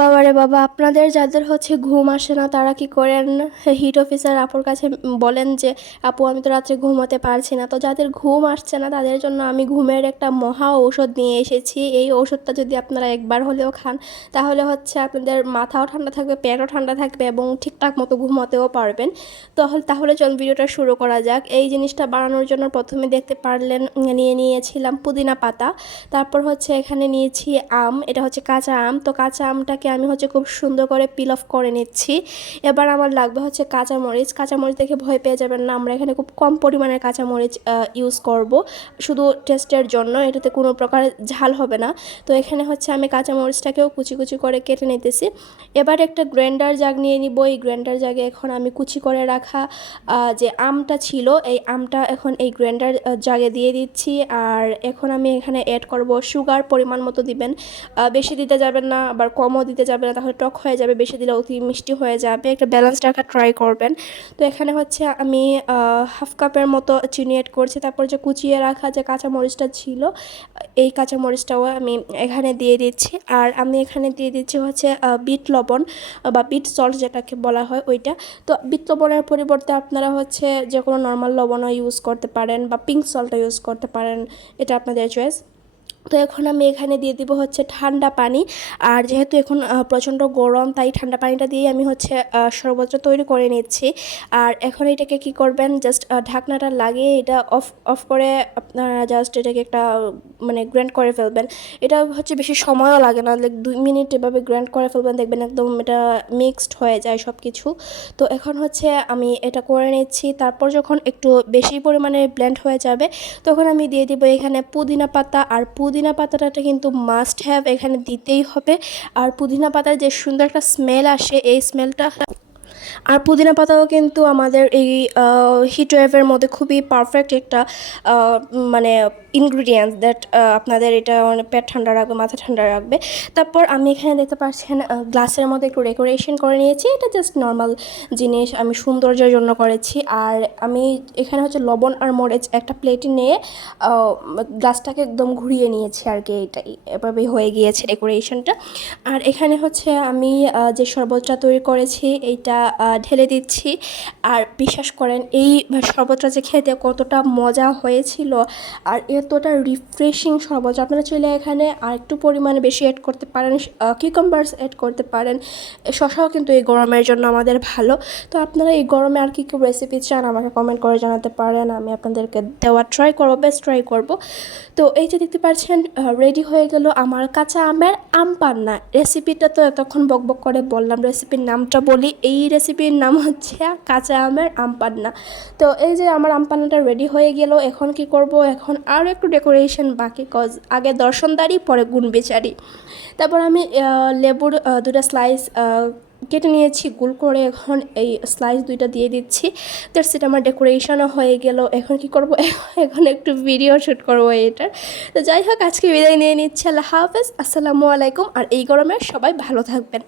বাবারে বাবা, আপনাদের যাদের হচ্ছে ঘুম আসে না তারা কি করেন? হিট অফিসার আপুর কাছে বলেন যে আপু আমি তো রাত্রে ঘুমোতে পারছি না। তো যাদের ঘুম আসছে না তাদের জন্য আমি ঘুমের একটা মহা ঔষধ নিয়ে এসেছি। এই ঔষধটা যদি আপনারা একবার হলেও খান তাহলে হচ্ছে আপনাদের মাথাও ঠান্ডা থাকবে, পেটও ঠান্ডা থাকবে এবং ঠিকঠাক মতো ঘুমাতেও পারবেন। তাহলে চলুন ভিডিওটা শুরু করা যাক। এই জিনিসটা বানানোর জন্য প্রথমে দেখতে পারলেন নিয়েছিলাম পুদিনা পাতা। তারপর হচ্ছে এখানে নিয়েছি আম, এটা হচ্ছে কাঁচা আম। তো কাঁচা আমটাকে আমি হচ্ছে খুব সুন্দর করে পিল অফ করে নিচ্ছি। এবার আমার লাগবে হচ্ছে কাঁচামরিচ। কাঁচামরিচ দেখে ভয় পেয়ে যাবেন না, আমরা এখানে খুব কম পরিমাণের কাঁচামরিচ ইউজ করব, শুধু টেস্টের জন্য। এটাতে কোনো প্রকার ঝাল হবে না। তো এখানে হচ্ছে আমি কাঁচামরিচটাকেও কুচি কুচি করে কেটে নিতেছি। এবার একটা গ্রাইন্ডার জাগ নিয়ে নিব। এই গ্রাইন্ডার জাগে এখন আমি কুচি করে রাখা যে আমটা ছিল এই আমটা এখন এই গ্রাইন্ডার জাগে দিয়ে দিচ্ছি। আর এখন আমি এখানে অ্যাড করব সুগার, পরিমাণ মতো দিবেন, বেশি দিতে যাবেন না আবার কমও দিতে যাবেন না, তাহলে টক হয়ে যাবে। বেশি দিলে অতি মিষ্টি হয়ে যাবে, একটা ব্যালেন্স রাখা ট্রাই করবেন। তো এখানে হচ্ছে আমি হাফ কাপের মতো চিনি অ্যাড করছি। তারপর যে কুচিয়ে রাখা যে কাঁচামরিচটা ছিল এই কাঁচামরিচটাও আমি এখানে দিয়ে দিচ্ছি। আর আমি এখানে দিয়ে দিচ্ছি হচ্ছে বিট লবণ বা বিট সল্ট যেটাকে বলা হয় ওইটা। তো বিট লবণের পরিবর্তে আপনারা হচ্ছে যে কোনো নর্মাল লবণও ইউজ করতে পারেন বা পিঙ্ক সল্টও ইউজ করতে পারেন, এটা আপনাদের চয়েস। তো এখন আমি এখানে দিয়ে দিব হচ্ছে ঠান্ডা পানি। আর যেহেতু এখন প্রচণ্ড গরম, তাই ঠান্ডা পানিটা দিয়েই আমি হচ্ছে শরবতটা তৈরি করে নিচ্ছি। আর এখন এটাকে কি করবেন, জাস্ট ঢাকনাটা লাগিয়ে এটা অফ অফ করে আপনারা জাস্ট এটাকে একটা মানে গ্রাইন্ড করে ফেলবেন। এটা হচ্ছে বেশি সময়ও লাগে না, লাইক 2 মিনিট এভাবে গ্রাইন্ড করে ফেলবেন, দেখবেন একদম এটা মিক্সড হয়ে যায় সব কিছু। তো এখন হচ্ছে আমি এটা করে নিচ্ছি। তারপর যখন একটু বেশি পরিমাণে ব্লেন্ড হয়ে যাবে তখন আমি দিয়ে দিব এখানে পুদিনা পাতা। আর পুদিনা পাতাটা কিন্তু মাস্ট হ্যাভ এখানে দিতেই হবে। আর পুদিনা পাতার যে সুন্দর একটা স্মেল আসে এই স্মেলটা, আর পুদিনা পাতাও কিন্তু আমাদের এই হিট ওয়েভের মধ্যে খুবই পারফেক্ট একটা মানে ইনগ্রিডিয়েন্টস দ্যাট আপনাদের এটা মানে পেট ঠান্ডা রাখবে, মাথা ঠান্ডা রাখবে। তারপর আমি এখানে দেখতে পাচ্ছেন গ্লাসের মধ্যে একটু ডেকোরেশন করে নিয়েছি। এটা জাস্ট নর্মাল জিনিস, আমি সৌন্দর্যের জন্য করেছি। আর আমি এখানে হচ্ছে লবণ আর মরিচ একটা প্লেটে নিয়ে গ্লাসটাকে একদম ঘুরিয়ে নিয়েছি আর কি। এটাই এভাবেই হয়ে গিয়েছে ডেকোরেশনটা। আর এখানে হচ্ছে আমি যে শরবতটা তৈরি করেছি এইটা ঢেলে দিচ্ছি। আর বিশ্বাস করেন এই শরবতটা যে খেতে কতটা মজা হয়েছিল আর এতটা রিফ্রেশিং শরবত। আপনারা চাইলে এখানে আর একটু পরিমাণে বেশি অ্যাড করতে পারেন, কিউকাম্বারস অ্যাড করতে পারেন। শসাও কিন্তু এই গরমের জন্য আমাদের ভালো। তো আপনারা এই গরমে আর কী কী রেসিপি চান আমাকে কমেন্ট করে জানাতে পারেন, আমি আপনাদেরকে দেওয়ার ট্রাই করবো, বেস্ট ট্রাই করব। তো এই যে দেখতে পাচ্ছেন রেডি হয়ে গেল আমার কাঁচা আমের আম পান্না। রেসিপিটা তো এতক্ষণ বকবক করে বললাম, রেসিপির নামটা বলি। এই রেসিপির নাম হচ্ছে কাঁচা আমের আম পান্না। তো এই যে আমার আম পান্নাটা রেডি হয়ে গেল। এখন কি করব, এখন আরও একটু ডেকোরেশন বাকি, কজ আগে দর্শনদারি পরে গুণ বিচারি। তারপর আমি লেবুর 2টা স্লাইস কেটে নিয়েছি গোল করে, এখন এই স্লাইস 2টা দিয়ে দিচ্ছি। দ্যাটস ইট, আমার ডেকোরেশনও হয়ে গেল। এখন কি করব, এখন একটু ভিডিও শ্যুট করবো এটার। তো যাই হোক, আজকে বিদায় নিয়ে নিচ্ছি। আল্লাহ হাফেজ, আসসালামু আলাইকুম। আর এই গরমে সবাই ভালো থাকবেন।